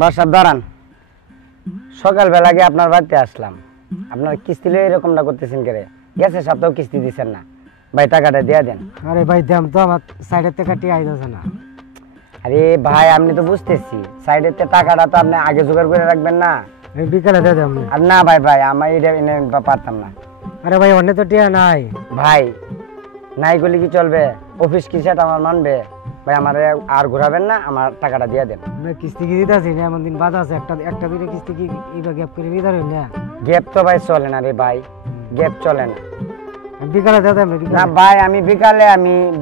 বর্ষাব দাঁড়ান, সকালবেলা গিয়ে আপনার বাড়িতে আসলাম, আপনার কিস্তি লিয়ে এরকমটা করতেছেন কে? গেছে সপ্তাহ কিস্তি দিচ্ছেন না, ভাই টাকাটা দিয়ে দেন। আরে ভাই দাম তো আমার সাইডের থেকে টিয়া আইতেছে না। আরে ভাই আপনি তো বুঝতেছি, সাইডের টাকাটা তো আপনি আগে জোগাড় করে রাখবেন না। বিকালে দিয়ে দেন। আর না ভাই ভাই আমার এটা পারতাম না। আরে ভাই অন্য তো টিয়া নাই। ভাই নাই করলে কি চলবে? অফিস কি সেটা আমার মানবে? ভাই আমার আর ঘোরাবেন না, আমার টাকাটা দিয়ে দেন। কিস্তি কি দিতেছি না, এমন দিন বাদ আছে, একটা দুইটা কিস্তি কি এইবার গ্যাপ করে দিতে পারবেন না? গ্যাপ তো ভাই চলে না রে ভাই, গ্যাপ চলে না। বিকালে দিয়ে দেন না ভাই আমি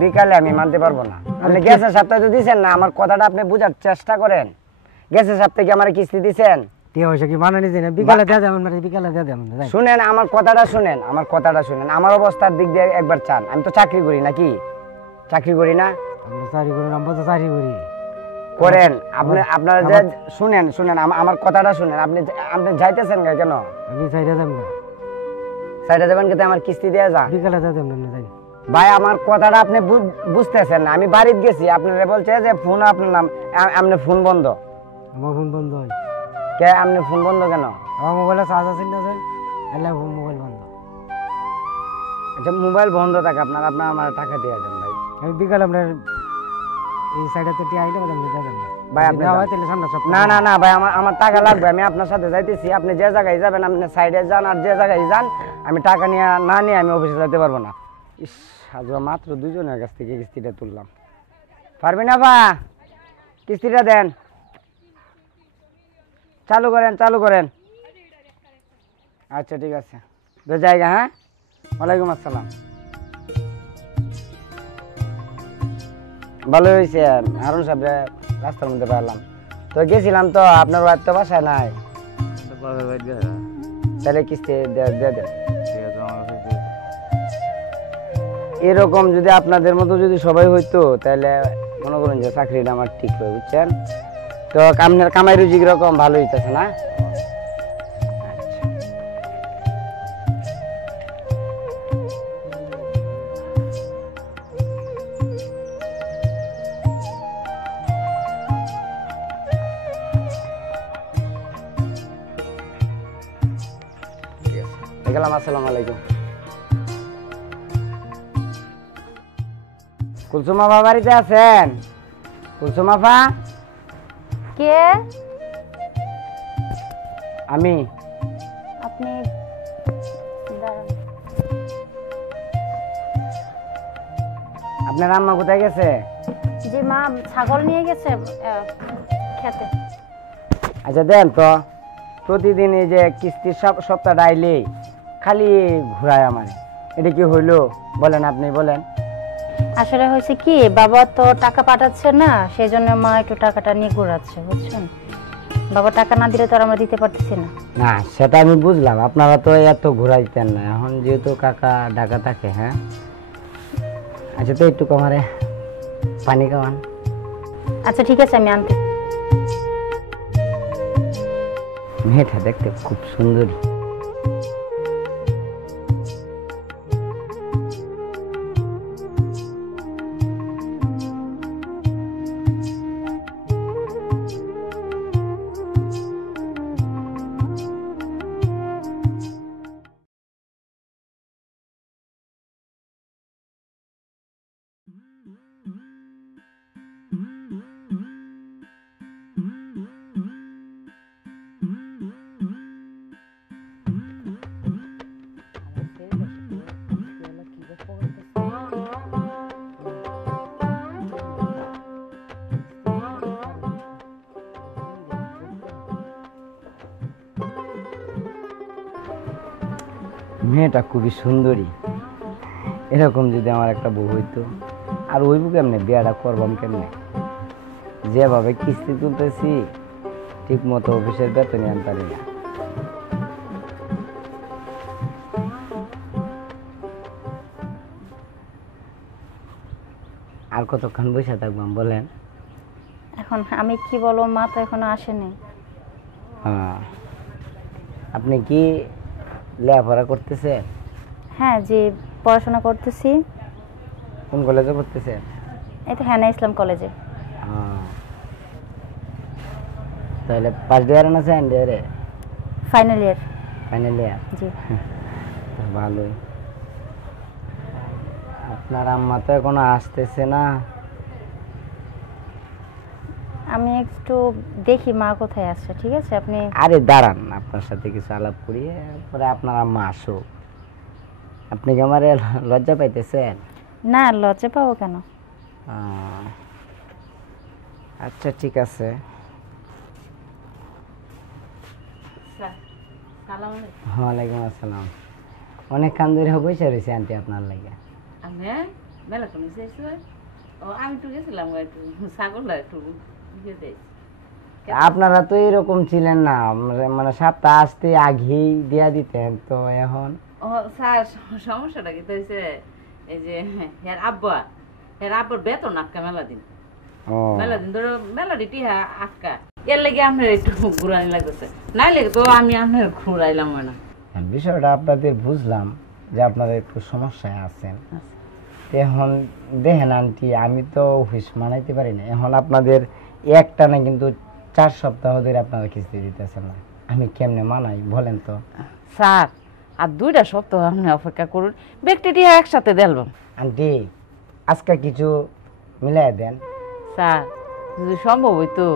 বিকালে আমি মানতে পারবো না। আপনি গেছে সপ্তাহে তো দিচ্ছেন না, আমার কথাটা আপনি বুঝার চেষ্টা করেন। গেছে সপ্তাহে কি আমার কিস্তি দিচ্ছেন? টিয়া পয়সা কি মানে নিতে না? বিকালে দিয়ে দেন, বিকালে দিয়ে দেন। শুনেন আমার কথাটা শুনেন, আমার অবস্থার দিক দিয়ে একবার চান। আমি তো চাকরি করি নাকি? চাকরি করি না? চাকরি করেন? আমরা তো চাকরি করি। করেন আপনারা যে শুনেন আমার কথাটা শুনেন। আপনি যাইতেছেন কেন? আমি চাইটা দেন, সাইডে যাবেন কিন্তু আমার কিস্তি দিয়ে যা। বিকালে দিয়ে দেন না যাই। ভাই আমার কথাটা আপনি বুঝতেছেন না। আমি বাড়িতে গেছি, আপনারা বলছে যে ফোন আপনার নাম, আপনার ফোন বন্ধ। আমার ফোন বন্ধ হয় কে? আপনার ফোন বন্ধ কেন? আমার মোবাইলে চার্জ আছে না স্যার, এলে মোবাইল বন্ধ। আচ্ছা মোবাইল বন্ধ থাকে আপনার আমার টাকা দিয়ে দেন ভাই। আমি বিকালে আপনার এই সাইডে তো টিয়া আইলে আপনি দিয়ে দেন ভাই। আপনি না না না ভাই আমার টাকা লাগবে, আমি আপনার সাথে যাইতেছি। আপনি যে জায়গায় যাবেন আপনি সাইডে যান, আর যে জায়গায় যান আমি টাকা নিয়ে আমি অফিসে যেতে পারবো না। ইস, আজ মাত্র দুজনের কাছ থেকে কিস্তিটা তুললাম। পারবি না বা? কিস্তিটা দেন, চালু করেন। আচ্ছা ঠিক আছে, জায়গা। হ্যাঁ, ওয়ালাইকুম আসসালাম। ভালো হয়েছে হারুন সাহেব, রাস্তার মধ্যে পারলাম তো। গেছিলাম তো আপনার বাড়িতে তো বাসায় নাই, তাহলে কিস্তি দিয়ে দেন। এরকম যদি আপনাদের মতো যদি সবাই হইতো তাহলে মনে করুন যে চাকরিটা আমার ঠিক হয়, বুঝছেন তো? আপনার কামাই রুজি কিরকম? ভালো হইতেছে না? গেলাম। আসসালামু আলাইকুম। কুলসুম আপা বাড়িতে আছেন? কুলসুম আপা? কে? আমি। আপনি আপনার আম্মা কোথায় গেছে? যে মা ছাগল নিয়ে গেছে খেতে। আচ্ছা দেন তো, প্রতিদিন এই যে কিস্তির সপ্তাহটা আইলে খালি ঘুরায় আমার, এটা কি হইলো বলেন? আপনি বলেন। আসলে হয়েছে কি, বাবা তো টাকা পাঠাচ্ছে না, সেই জন্য মা একটু টাকাটা নিয়ে ঘোরাচ্ছে, বুঝছেন? বাবা টাকা না দিলে তো আর আমরা দিতে পারতেছি না। না সেটা আমি বুঝলাম, আপনারা তো এত ঘুরাইতেন না, এখন যেহেতু কাকা ঢাকা থাকে। হ্যাঁ আচ্ছা, তো একটু কমারে পানি খাওয়ান। আচ্ছা ঠিক আছে, আমি আনতে। মেয়েটা দেখতে খুব সুন্দরী। মেয়েটা খুবই সুন্দরী, এরকম যদি আমার একটা বউ হইতো। আর ওই বুকে কেমনে বিয়াটা করবাম কেমনে? যেভাবে কিস্তি তুলতেছি ঠিক মতো অফিসের বেতনই আনতে পারি না। আর কতক্ষণ বসে থাকবাম বলেন? এখন আমি কি বলবো, মা তো এখনো আসেনি। হ্যাঁ, আপনি কি লেখাপড়া করতেছেন? হ্যাঁ জি, পড়াশোনা করতেছি। কোন কলেজে পড়তেছেন? এই তো হেনা ইসলাম কলেজে। তাহলে ফার্স্ট ইয়ারে না সেকেন্ড ইয়ারে? Final year. Final year. জি। ভালোই। আপনার আম্মা তো এখনো আসতেছে না। আমি একটু দেখি মা কোথায় আছে, ঠিক আছে? আপনি আরে দাঁড়ান, আপনার সাথে কিছু আলাপ করি, পরে আপনার আম্মা আসুক। আপনি কি আমার লজ্জা পাইতেছেন? না, লজ্জা পাবো কেন? আচ্ছা ঠিক আছে। ওয়ালাইকুম আসসালাম। অনেক কান ধরে বসে রয়েছে আন্টি আপনার লাগে। আমি মেলা কোনো চাইছি ও আমি তো গেছিলাম একটু ছাগল একটু দিয়ে দেয়। আপনারা তো এরকম ছিলেন না, মানে সপ্তাহ আসতে আগেই দিয়া দিতেন, তো এখন ও স্যার সমস্যাটা কি হয়েছে এই যে আব্বার বেতন আটকা মেলা দিন, মেলা দিন ধরো মেলাডি টিহা আটকা, এর লাগে আপনার একটু ঘুরানি লাগতেছে, নাই লাগে তো আমি আপনার ঘুরাইলাম না। বিষয়টা আপনাদের বুঝলাম যে আপনারা একটু সমস্যায় আছেন। এখন দেখেন আন্টি, আমি তো অফিস মানাইতে পারি না, এখন আপনাদের একটা না কিন্তু 4 সপ্তাহ ধরে আপনারা কিস্তি দিতেছেন না, আমি কেমনে মানাই বলেন তো? স্যার আর 2টা সপ্তাহ আপনি অপেক্ষা করুন, ব্যক্তিটি একসাথে দিলাম। আন্টি আজকে কিছু মিলাই দেন। স্যার যদি সম্ভব হইতো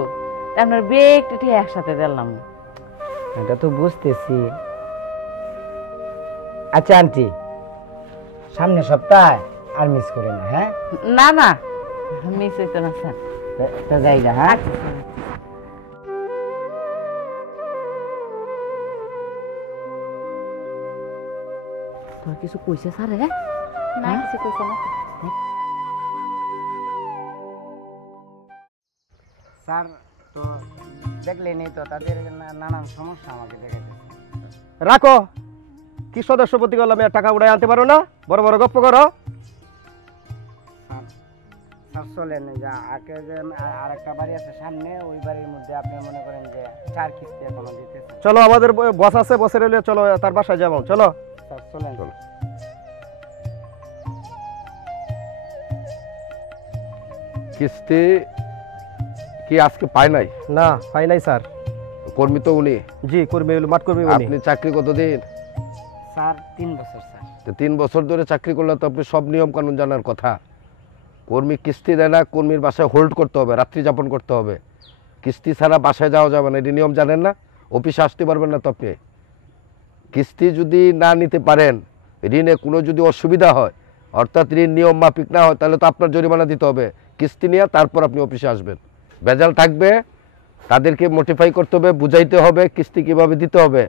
আপনার ব্যক্তিটি একসাথে দিলাম। এটা তো বুঝতেছি। আচ্ছা আন্টি, সামনে সপ্তাহে আর মিস করেন না, হ্যাঁ? না না মিস হইতো না স্যার। তো যাইগা, হ্যাঁ? তোর কিছু কইছে স্যার? না, কিছু কইছে না। স্যার তো দেখলেনই তো, তাদের নানান সমস্যা আমাকে দেখাইতেছে। রাখো, কি সদস্যপতি করলাম, টাকা উড়াই আনতে পারো না? বড় বড় গপ্প করো। স্যার চলেন, যে আগে যে আরেকটা বাড়ি আছে সামনে, ওই বাড়ির মধ্যে আপনি মনে করেন যে 4 কিস্তি এখনো দিতেছেন। চলো, আমাদের বস আছে, বসের এলে চলো তার বাসায় যাবো। চলো স্যার চলেন। কিস্তি কি আজকে পায় নাই? না, পাই নাই স্যার। কর্মী তো উনি। জি, কর্মী মাঠ কর্মী উনি। আপনি চাকরি কতদিন? স্যার 3 বছর স্যার। তো 3 বছর ধরে চাকরি করলে তো আপনি সব নিয়ম কানুন জানার কথা। কর্মী কিস্তি দেয় না, কর্মীর বাসায় হোল্ড করতে হবে, রাত্রি যাপন করতে হবে, কিস্তি ছাড়া বাসায় যাওয়া যাবে না, এটি নিয়ম জানেন না? অফিসে আসতে পারবেন না তো আপনি। কিস্তি যদি না নিতে পারেন, ঋণে কোনো যদি অসুবিধা হয়, অর্থাৎ ঋণ নিয়ম মাফিক না হয়, তাহলে তো আপনার জরিমানা দিতে হবে। কিস্তি নিয়ে তারপর আপনি অফিসে আসবেন। ভেজাল থাকবে, তাদেরকে মোটিফাই করতে হবে, বুঝাইতে হবে কিস্তি কীভাবে দিতে হবে,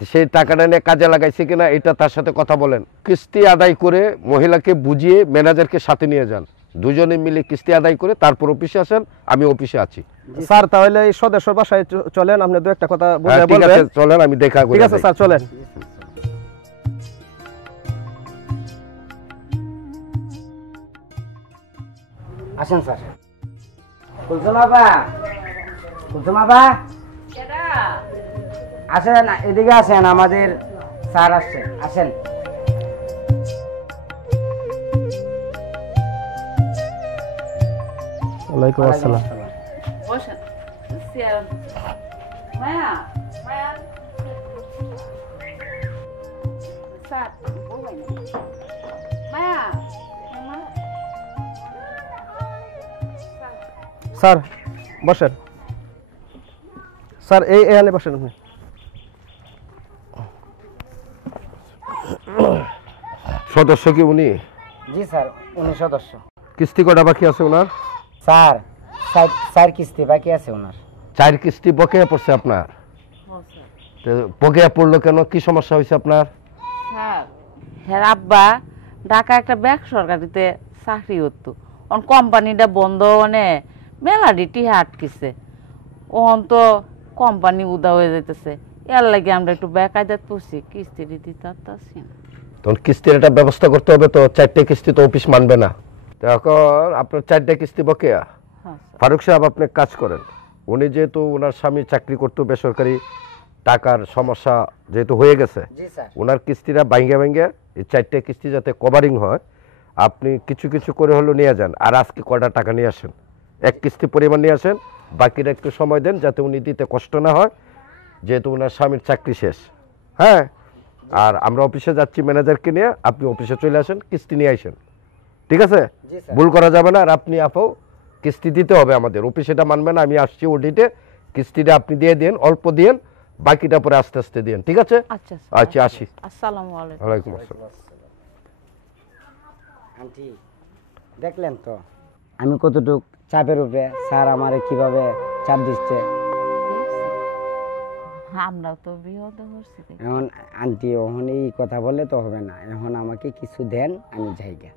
সেই টাকাটা নিয়ে কাজে লাগাইছে কিনা এটা তার সাথে কথা বলেন। কিস্তি আদায় করে মহিলাকে বুঝিয়ে ম্যানেজারকে সাথে নিয়ে যান, দুজনে মিলে কিস্তি আদায় করে তারপর অফিসে আসেন, আমি অফিসে আছি। স্যার তাহলে এই সদস্য বাসায় চলেন, আপনি 2 একটা কথা হ্যাঁ, বুঝাই ঠিক আছে, বলবেন। চলেন, আমি দেখা করি। ঠিক আছে স্যার, চলেন। আসেন স্যার। কুলসুম আপা, কুলসুম আপা আসেন, এদিকে আসেন, আমাদের স্যার আসছেন, আসেন। ওয়ালাইকুম আসসালাম। বসেন। মায়া মায়া স্যার মায়া স্যার বসেন। স্যার এখানে বসেন আপনি। সদস্য কি উনি? জি স্যার, উনি সদস্য। কিস্তি কটা বাকি আছে ওনার? স্যার 4 কিস্তি বাকি আছে ওনার। 4 কিস্তি বকেয়া পড়ছে আপনার? তো বকেয়া পড়লো কেন, কি সমস্যা হয়েছে আপনার? স্যার হ্যাঁ আব্বা ঢাকা একটা বেসরকারিতে চাকরি করতো, অন কোম্পানিটা বন্ধ, মানে মেলাডি টিহা আটকেছে, ওন তো কোম্পানি উদা হয়ে যেতেছে, এর লাগে আমরা একটু বেকায়দাত পড়ছি, কিস্তি দিতে পারতাছি না। তখন কিস্তির একটা ব্যবস্থা করতে হবে তো, 4টে কিস্তি তো অফিস মানবে না। তো এখন আপনার 4টে কিস্তি বকেয়া। হ্যাঁ স্যার। ফারুক সাহেব, আপনি এক কাজ করেন, উনি যেহেতু ওনার স্বামী চাকরি করতো বেসরকারি, টাকার সমস্যা যেহেতু হয়ে গেছে, জি স্যার। ওনার কিস্তিটা ভাঙ্গে ভাঙ্গে এই 4টে কিস্তি যাতে কভারিং হয়, আপনি কিছু কিছু করে হলো নিয়ে যান। আর আজকে কয়টা টাকা নিয়ে আসেন, 1 কিস্তি পরিমাণ নিয়ে আসেন, বাকিটা একটু সময় দেন যাতে উনি দিতে কষ্ট না হয়, যেহেতু ওনার স্বামীর চাকরি শেষ। হ্যাঁ, আর আমরা অফিসে যাচ্ছি ম্যানেজারকে নিয়ে, আপনি অফিসে চলে আসেন, কিস্তি নিয়ে আসেন, ঠিক আছে? ভুল করা যাবে না। আর আপনি আপু কিস্তি দিতে হবে আমাদের, অফিসে এটা মানবে না। আমি আসছি অডিটে, কিস্তিটা আপনি দিয়ে দিন, অল্প দিন, বাকিটা পরে আস্তে আস্তে দিন, ঠিক আছে? আচ্ছা আচ্ছা, আসি। আসসালামু আলাইকুম। ওয়ালাইকুম আসসালাম। আন্টি দেখলেন তো আমি কতটুক চাপের উপরে, স্যার আমারে কিভাবে চাপ দিচ্ছে। আমরাও তো বিপদে পড়ছি। এখন আন্টি ওখান এই কথা বললে তো হবে না, এখন আমাকে কিছু দেন, আমি জায়গা।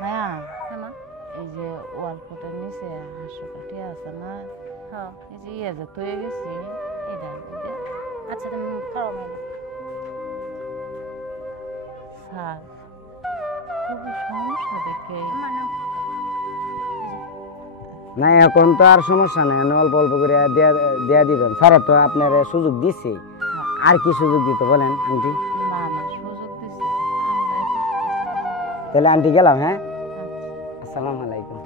মায়া, এই যে ওয়ালপটের নিচে 500 টাকা আছে না, এই যে ইয়ে যে তৈরি গেছি এটা। আচ্ছা তুমি খাও ম্যাডাম। স্যার খুবই সমস্যা দেখে। না এখন তো আর সমস্যা নাই, আমি অল্প অল্প করে দেয়া দিবেন। স্যার তো আপনার সুযোগ দিছি, আর কি সুযোগ দিত বলেন আন্টি? না না, সুযোগ দিছে আমরা। তাহলে আন্টি গেলাম। হ্যাঁ, আসসালামু আলাইকুম।